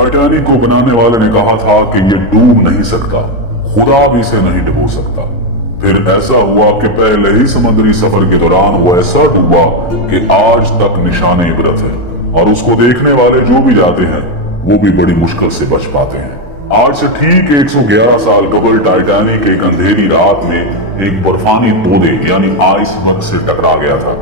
Titanic को बनाने वाले ने कहा था कि ये डूब नहीं सकता, खुदा भी इसे नहीं डुबो सकता। फिर ऐसा हुआ कि पहले ही समुद्री सफर के दौरान वो ऐसा डूबा कि आज तक निशाने इबरत है, और उसको देखने वाले जो भी जाते हैं वो भी बड़ी मुश्किल से बच पाते हैं। आज से ठीक 111 साल कबल टाइटैनिक एक अंधेरी रात में एक बर्फानी तोदे यानी आइसबर्ग से टकरा गया था।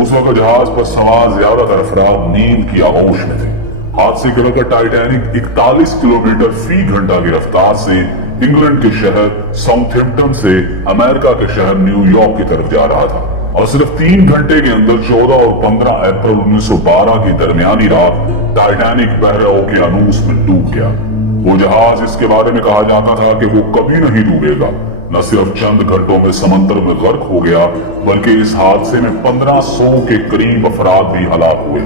उस वक्त जहाज पर सवार ज्यादातर अफराद नींद की आगोश में थे। हादसे के वक्त टाइटैनिक 41 किलोमीटर फी घंटा की रफ्तार से इंग्लैंड के शहर साउथहैम्पटन से अमेरिका के शहर न्यूयॉर्क की तरफ जा रहा था, और सिर्फ 3 घंटे के अंदर 14 और 15 अप्रैल 1912 की दरमियानी रात टाइटैनिक बहरा ओकियानूस में डूब गया। वो जहाज, इसके बारे में कहा जाता था कि वो कभी नहीं डूबेगा, न सिर्फ चंद घंटों में समंदर में गर्क हो गया, बल्कि इस हादसे में 1500 के करीब अफराद भी हलाक हुए।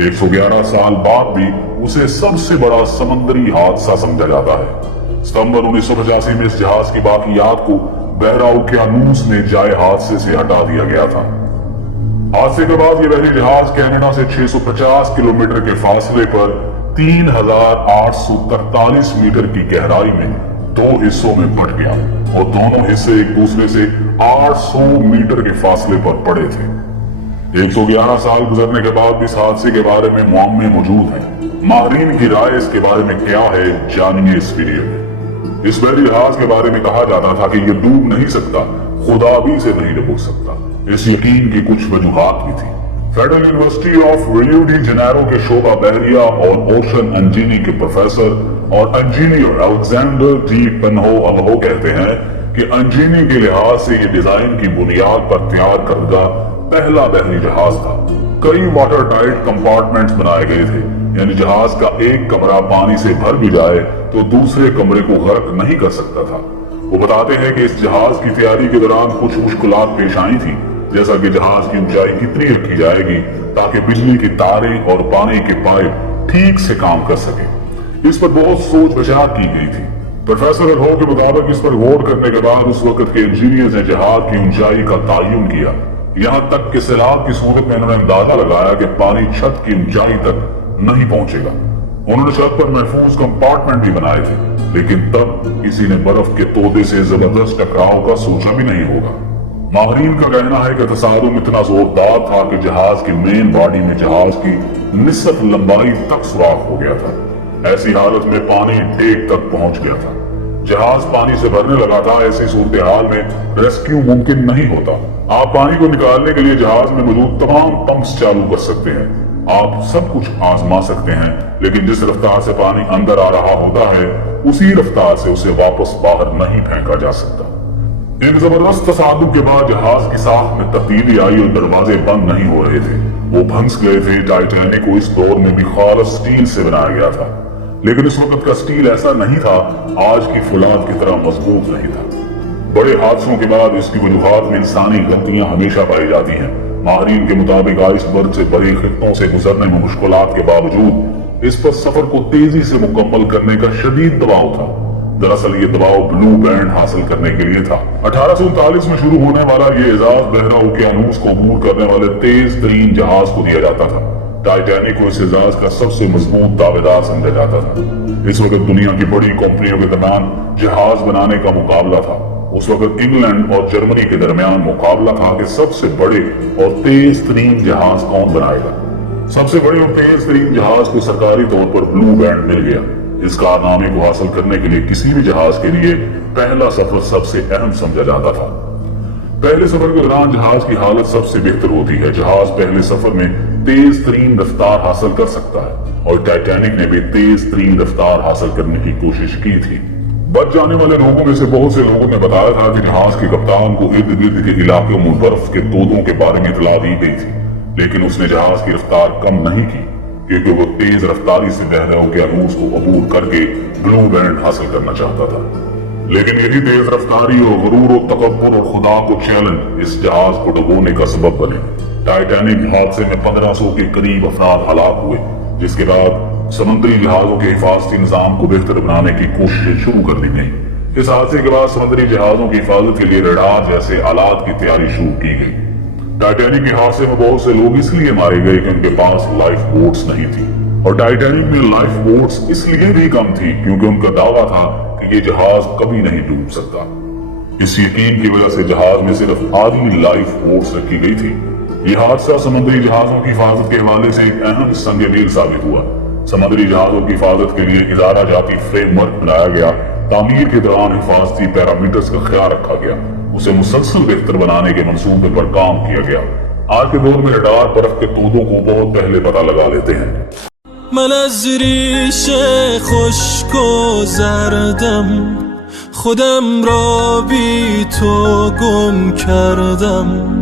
111 साल बाद भी उसे सबसे बड़ा समुद्री हादसा समझा जाता है। सितंबर 1985 में इस जहाज की बाकियात को बहरा ओकियानूस में जाए हादसे से हटा दिया गया था। हादसे के बाद ये बहरी जहाज कनाडा से 650 किलोमीटर के फासले पर 3843 मीटर की गहराई में 2 हिस्सों में बंट गया, और दोनों हिस्से एक दूसरे से 800 मीटर के फासले पर पड़े थे। 111 साल गुजरने के बाद इस हादसे के बारे में मुआम्मे मौजूद हैं। माहिरीन की राय इसके बारे में क्या है, जानिए इस वीडियो में। इस बहरी जहाज के बारे में कहा जाता था कि यह डूब नहीं सकता, खुदा भी इसे नहीं डुबो सकता। इस यकीन की कुछ वजूहात भी थी। Federal university of Rio de Janeiro के शोबा बहरिया और ओशन इंजीनियरिंग के प्रोफेसर और इंजीनियर अलेक्जेंडर डी पेनहो कहते हैं कि इंजीनियरिंग के लिहाज से ये डिजाइन की बुनियाद पर तैयार करदा पहला बहरी जहाज था। कई वाटर टाइट कंपार्टमेंट्स बनाए गए थे, यानी जहाज का एक कमरा पानी से भर भी जाए तो दूसरे कमरे को गर्क नहीं कर सकता था। वो बताते हैं कि इस जहाज की तैयारी के दौरान कुछ मुश्किलात पेश आई थी, जैसा कि जहाज की ऊंचाई कितनी रखी जाएगी ताकि बिजली की तारें और पानी के पाइप ठीक से काम कर सके। इस पर बहुत सोच विचार की गई थी। प्रोफेसर हो के मुताबिक इस पर गौर करने के बाद उस वक्त के इंजीनियर्स ने जहाज की ऊंचाई का तयन किया। यहाँ तक कि सैलाब की सूरत में उन्होंने अंदाजा लगाया कि पानी छत की ऊंचाई तक नहीं पहुंचेगा। उन्होंने छत पर महफूज कंपार्टमेंट भी बनाए थे, लेकिन तब किसी ने बर्फ के तोदे से जबरदस्त टकराव का सोचा भी नहीं होगा। माहिरीन का कहना है कि तसादुम इतना जोरदार था कि जहाज की मेन बॉडी में जहाज की निसफ लंबाई तक सुराख हो गया था। ऐसी हालत में पानी टेक तक पहुंच गया था। जहाज पानी से भरने लगा था। ऐसी सूरत हाल में रेस्क्यू मुमकिन नहीं होता। आप पानी को निकालने के लिए जहाज में मौजूद तमाम पंप्स चालू कर सकते हैं, आप सब कुछ आजमा सकते हैं, लेकिन जिस रफ्तार से पानी अंदर आ रहा होता है उसी रफ्तार से उसे वापस बाहर नहीं फेंका जा सकता। इन जबरदस्त तसादुम के बाद जहाज की साख में तब्दीली आई और दरवाजे बंद नहीं हो रहे थे, वो भंस गए थे। टाइटैनिक को इस दौर में भी खालिस स्टील से बनाया गया था, लेकिन इस वक्त का स्टील ऐसा नहीं था, आज की फौलाद की तरह मजबूत नहीं था। बड़े हादसों के बाद इसकी वजूहात में इंसानी गलतियां हमेशा पाई जाती हैं। माहिरीन के मुताबिक आइसबर्ग से बड़े खित्तों से गुजरने में मुश्किलात के बावजूद इस पर सफर को तेजी से मुकम्मल करने का शदीद दबाव था। दरअसल ये दबाव ब्लू बैंड हासिल करने के लिए था। 1839 में शुरू होने वाला ये एजाज बहरा ओकियानूस को अबूर करने वाले तेज तरीन जहाज को दिया जाता था। टाइटैनिक को इस एजाज का सबसे मजबूत दावेदार समझा जाता था। इस वक्त दुनिया की बड़ी कंपनियों के दरमियान जहाज बनाने का मुकाबला था। उस वक्त इंग्लैंड और जर्मनी के दरमियान मुकाबला था कि सबसे बड़े और तेज तरीन जहाज कौन बनाएगा। सबसे बड़े और तेज तरीन जहाज को सरकारी तौर पर ब्लू बैंड मिल गया। इस कारनामे को हासिल करने के लिए किसी भी जहाज के लिए पहला सफर सबसे अहम समझा जाता था। पहले सफर के दौरान जहाज की हालत सबसे बेहतर होती है। जहाज पहले सफर में तेज तरीन रफ्तार हासिल कर सकता है, और टाइटैनिक ने भी तेज तरीन रफ्तार हासिल करने की कोशिश की थी। बच जाने वाले लोगों में से बहुत से लोगों ने बताया था कि जहाज के कप्तान को इर्द गिर्द के इलाकों में बर्फ के तोदों के बारे में इतला दी गई थी, लेकिन उसने जहाज की रफ्तार कम नहीं की, क्योंकि वो तेज रफ्तारी से बहरा ओकियानूस को अबूर करके ब्लू बैंड हासिल करना चाहता था। लेकिन यही तेज रफ्तारी और गुरूर और तकब्बुर और खुदा को चैलेंज इस जहाज को डुबोने का सबब बने। टाइटैनिक हादसे में 1500 के करीब अफराद हलाक हुए, जिसके बाद समुद्री जहाजों के हिफाजती निजाम को बेहतर बनाने की कोशिशें शुरू कर दी गई। इस हादसे के बाद समुद्री जहाजों की हिफाजत के लिए रडार जैसे आलात की तैयारी शुरू की गई। टाइटैनिक के हादसे में बहुत से लोग इसलिए मारे गए कि उनके पास लाइफ बोट्स नहीं थी। اور ٹائٹینک میں لائف بوٹس اس لیے بھی کم تھی کیونکہ ان کا دعویٰ تھا کہ یہ جہاز کبھی نہیں ڈوب سکتا۔ اس یقین کی وجہ سے جہاز میں صرف آدھی لائف بوٹس رکھی گئی تھی۔ یہ حادثہ سمندری جہازوں کی حفاظت کے حوالے سے ایک اہم سنگ میل ثابت ہوا۔ سمندری جہازوں کی حفاظت کے لیے ادارہ جاتی فریم ورک بنایا گیا۔ تعمیر کے دوران حفاظتی پیرامیٹرز کا خیال رکھا گیا۔ اسے مسلسل بہتر بنانے کے منصوبے پر کام کیا گیا۔ آج کے دور میں رڈار برف کے تودوں کو بہت پہلے پتہ لگا لیتے ہیں۔ من از ریش خشک و زردم خودم را بی تو گم کردم